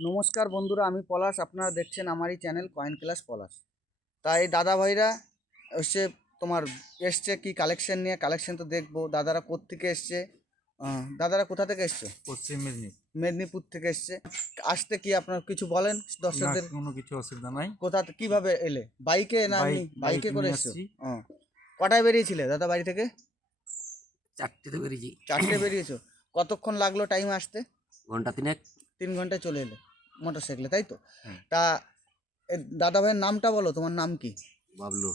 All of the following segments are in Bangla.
নমস্কার বন্ধুরা আমি পলাশ। আপনারা দেখছেন আমারই চ্যানেল কয়েন ক্লাস পলাশ। তাই দাদা ভাইরা এসছে তোমার এসছে কি কালেকশন নিয়ে? কালেকশন তো দেখব। দাদারা কোত্থেকে এসছে? দাদারা কোথা থেকে এসছে? পশ্চিম মেদিনীপুর। মেদিনীপুর থেকে এসছে। আসতে কি আপনার কিছু বলেন দর্শকদের? কোনো কিছু অসুবিধা নাই। কোথা কীভাবে এলে? বাইকে না এমনি? বাইক- করে এসছো? কটায় বেরিয়েছিলে দাদা বাড়ি থেকে? চারটেতে বেরিয়েছি। চারটে বেরিয়েছো। কতক্ষণ লাগল টাইম আসতে? ঘণ্টা তিনেক। তিন ঘন্টায় চলে এলে। মোটর সাইকেলে তাই তো? তা দাদা ভাইয়ের নামটা বলো তোমার নাম কি? বাবলু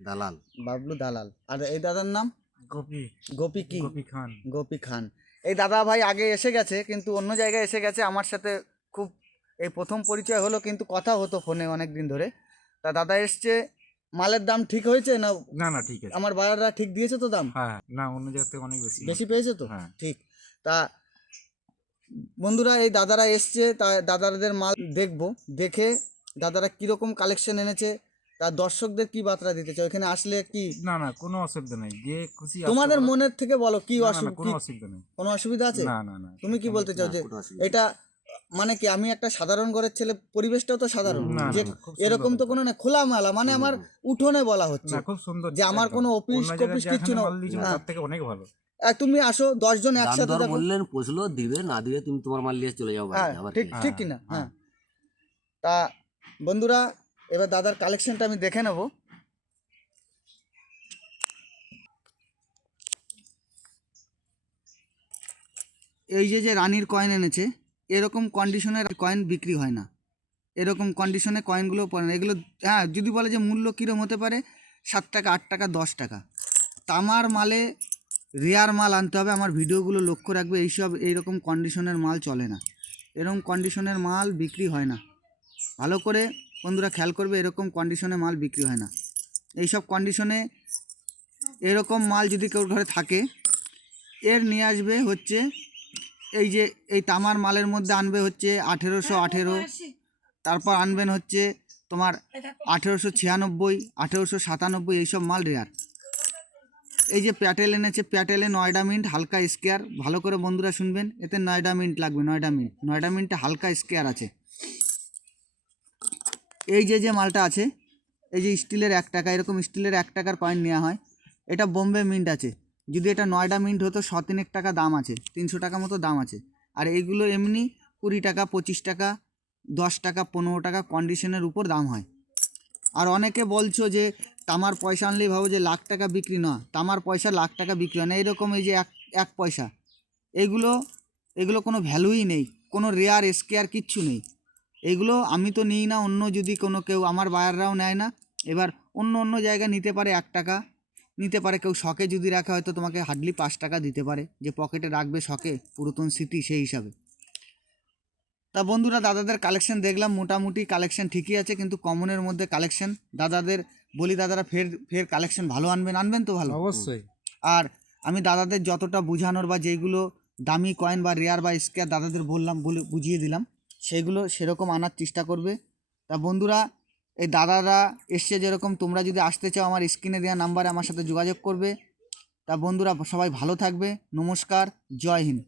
দালাল। বাবলু দালাল। আর এই দাদার নাম? গোপী। গোপী কি? গোপী খান। গোপী খান। এই দাদা ভাই আগে এসে গেছে কিন্তু অন্য জায়গায় এসে গেছে। আমার সাথে খুব এই প্রথম পরিচয় হলো কিন্তু কথা হতো ফোনে অনেক দিন ধরে। তা দাদা এসছে মালের দাম ঠিক হয়েছে না? না না ঠিক আছে। আমার বাড়ারা ঠিক দিয়েছে তো দাম? হ্যাঁ না অন্য জায়গা থেকে অনেক বেশি। বেশি পেয়েছে তো? হ্যাঁ। ঠিক। তা বন্ধুরা এই দাদারা এসছে তা দাদাদের মাল দেখব। দেখে দাদারা কীরকম কালেকশন এনেছে তা দর্শকদের কি বার্তা দিতে চাও? এখানে আসলে কি? না না কোনো অসুবিধা নেই। যে খুশি তোমাদের মনের থেকে বলো কি অসুবিধা কোনো অসুবিধা নেই। কোনো অসুবিধা আছে? না না না তুমি কি বলতে চাও যে এটা মানে কি আমি একটা সাধারণ ঘরের ছেলে পরিবেশটাও তো সাধারণ। যে এরকম তো কোনো না খোলা খোলামেলা মানে আমার উঠোনে বলা হচ্ছে না খুব সুন্দর যে আমার কোনো অফিস যেখানে কিচ্ছু না মাল। তার থেকে অনেক ভালো। তুমি আসো দশজন একসাথে দেখো। বললেন পুষলো দিবে না দিবে তুমি তোমার মাল নিয়ে চলে যাও হ্যাঁ ঠিক? ঠিক হ্যাঁ, কিনা হ্যাঁ। হ্যাঁ। তা বন্ধুরা এবার দাদার কালেকশনটা আমি দেখে নেব। এই যে যে রানীর কয়েন এনেছে এরকম কন্ডিশনের কয়েন বিক্রি হয় না। এরকম কন্ডিশনে কয়েনগুলো পড়ে না। এগুলো হ্যাঁ যদি বলে যে মূল্য কীরকম হতে পারে সাত টাকা আট টাকা দশ টাকা। তামার মালে রেয়ার মাল আনতে হবে, আমার ভিডিওগুলো লক্ষ্য রাখবে, এইসব, এইরকম কন্ডিশনের মাল চলে না। এরকম কন্ডিশনের মাল বিক্রি হয় না। ভালো করে বন্ধুরা খেয়াল করবে, এরকম কন্ডিশনে মাল বিক্রি হয় না। এইসব কন্ডিশনে এরকম মাল যদি কেউ ঘরে থাকে, এর নিয়ে আসবে হচ্ছে, এই যে, এই তামার মালের মধ্যে আনবে হচ্ছে আঠেরোশো আঠেরো, তারপর আনবেন হচ্ছে তোমার আঠেরোশো ছিয়ানব্বই, আঠেরোশো সাতানব্বই, এইসব মাল রেয়ার এই যে প্যাটেল এনেছে প্যাটেলে নয়ডা মিন্ট হালকা স্কেয়ার ভালো করে বন্ধুরা শুনবেন, এতে নয়ডা মিন্ট লাগবে, নয়ডা মিন্ট নয়ডা মিন্টে হালকা স্কেয়ার আছে। এই যে যে মালটা আছে, এই যে স্টিলের এক টাকা, এরকম স্টিলের এক টাকার কয়েন নেওয়া হয়। এটা বোম্বে মিন্ট আছে। যদি এটা নয়ডা মিন্ট হতো শতিনেক টাকা দাম আছে, তিনশো টাকা মতো দাম আছে। আর এইগুলো এমনি কুড়ি টাকা, পঁচিশ টাকা, দশ টাকা, পনেরো টাকা কন্ডিশনের উপর দাম হয়। আর অনেকে বলছো যে, তামার পয়সা আনলেই ভাবো যে লাখ টাকা বিক্রি না তামার পয়সা লাখ টাকা বিক্রি হয় না। এইরকম এই যে এক এক পয়সা। এইগুলো এগুলো কোনো ভ্যালুই নেই। কোনো রেয়ার স্কেয়ার কিচ্ছু নেই। এগুলো আমি তো নিই না। অন্য যদি কোনো কেউ, আমার বায়াররাও নেয় না। এবার অন্য অন্য জায়গায় নিতে পারে এক টাকা। নিতে পারে কেউ শখে যদি রাখে, হয়তো তোমাকে হার্ডলি পাঁচ টাকা দিতে পারে। যে পকেটে রাখবে শখে, পুরাতন স্মৃতি সেই হিসাবে। তা বন্ধুরা দাদাদের কালেকশন দেখলাম মোটামুটি কালেকশন ঠিকই আছে কিন্তু কমনের মধ্যে কালেকশন দাদাদের বলি দাদারা ফের ফের কালেকশন ভালো আনবেন আনবেন তো ভালো? অবশ্যই। আর আমি দাদাদের যতটা বোঝানোর বা যেইগুলো দামি কয়েন বা রেয়ার বা স্কেয়ার দাদাদের বললাম বলে বুঝিয়ে দিলাম সেগুলো সেরকম আনার চেষ্টা করবে। তা বন্ধুরা এই দাদারা এসছে যেরকম তোমরা যদি আসতে চাও আমার স্ক্রিনে দেওয়া নাম্বারে আমার সাথে যোগাযোগ করবে। তা বন্ধুরা সবাই ভালো থাকবে নমস্কার জয় হিন্দ।